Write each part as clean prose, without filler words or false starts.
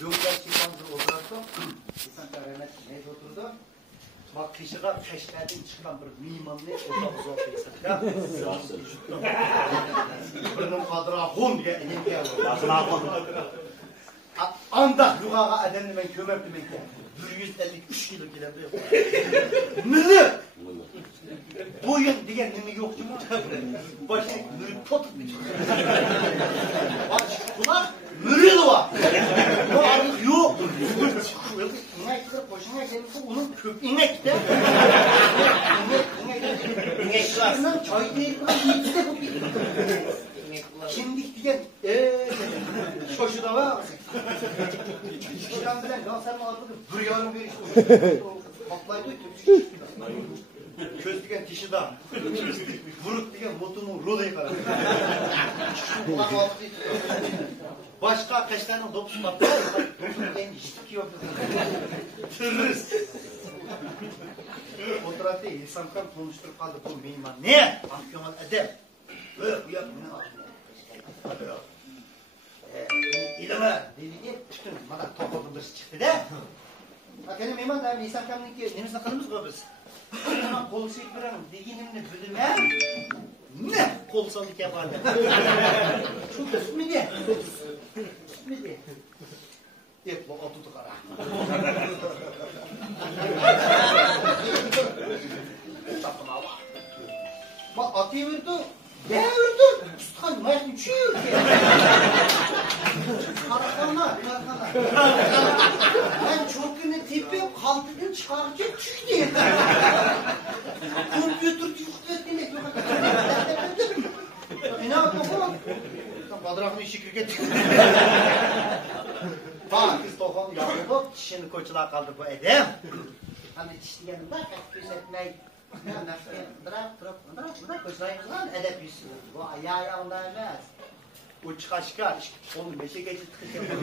Yolda çıkandı oturdu. İnsan rahmet neyse oturdu. Bak kişiler Keşker'den çıkan bir mimanlı otobüs oldu. Birinin kadra hun diye elim geldi. Anda yukarı adamı ben kömerdim ben. 153 kilo geldi. Milli! Boyun diyen nimi yok mu? Başka mürit potuk bir şey. Bak bunlar mürit var. Bu artık yok. İnekler koşuna gelirse onun köpeğine gider. İneklerden çay değil mi? Yiyip de bu bir. Kimdik diyen şoşu da var. Şişiren bilen Galatasaray aldığı bir yarım bir iş oldu. Patlaydı ki. Köz diyen kişi daha. Vuruk diyen motumu rolayı karar. Başka kaç tane dokuz patlar. Dokuz en işlik yok. Terörist. O tarafta İhsankan konuşturup kaldı bu mimar. Ne? Ahkemal edem. Böyle bu yapımını aldım. İlime dedi ki çıkın. Bana topladılar çıktı da. Bak benim mimar da İhsankan'ın nemizden kalımız var biz. Tamam kol çekmiyorum deginimle bilmem. Ne kol salık yapardı. Çok üstmedi. Üstmedi. Hep bu oturdu kara. Sapın hava. Bak atıyı vurdu. Ben vurdum. Tutan mayakın uçuyor ki. Karakana. Ben çok günü tepeyim kaldırdım çıkaracak tüy diye. Kompütür tüyüklettiğine. Ne yaptın bu? Kadrafını işi kırket. Bak biz tofan yapıldı. Şimdi koçlar kaldı bu edem. Hani dişleyenim bak gözetmeyi. Bırak koçlayımız lan edep yüzsün. Bu ayağı ayağında emez. O çıkar. Onu beşe geçti tıkış yapıyor.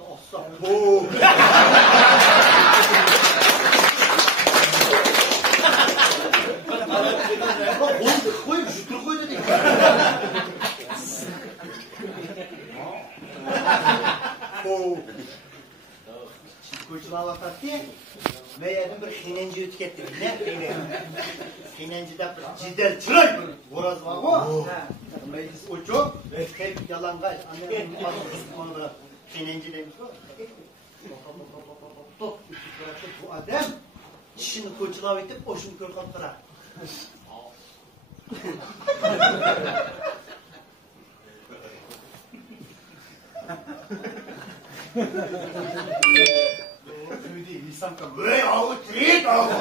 Olsa. Koy, şükür koy dedik. Koyucular vakti, meğerim bir hinenci tükettim. Ne? Hinencide bir cidel çıray. Boraz var mı? Meclis uçuk, hep yalangay. Annemin adı hinenci demiş o. Bu adam, şimdi koyucular vakti, oşun kör kaptıra. Söyledi insan kan böyle avuç değil avuç.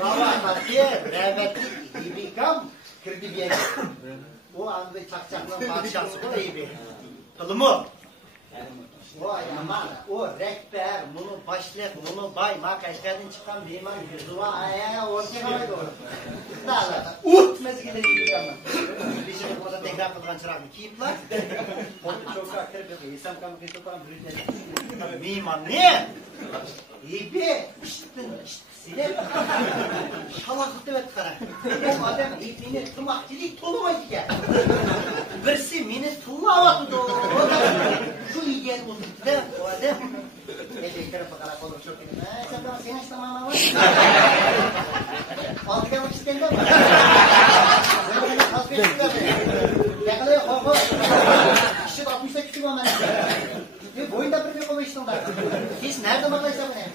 Baba diye rahmetli gibi kam kirdi bir yer. O anda çakçakla padişahsı bu iyi bir. Tamam mı? Vay aman, o rehber, bunu başlık, bunu bay, Keşker'den çıkan bir iman yüzü var, ortaya koydu. Dağlarda, mezgileri gibi ama. Bizim burada tekrar kılgan çırağını kiyipler. Onu çok aktarıp yapıyor. İslam kamu kıyısı falan bürütleri. Mimar ne? İyi be, silep. Şalaklıkta ve tıkara. O adam ipini tırmakçılık tolumaydı ki. Birisi mini tuğla avatıdı o. Şu iyi gel oldu da o adam. Elektrikleri bakarak olur çok iyi. Sen de senin istemana var. Altı gelmek istedim mi? Böyle tasvir ediyor. Yakalaya korku. İşte 68 kilo ama. Boyunda bir kilo işte onlar. Biz nerede bakıyorsa bu ne?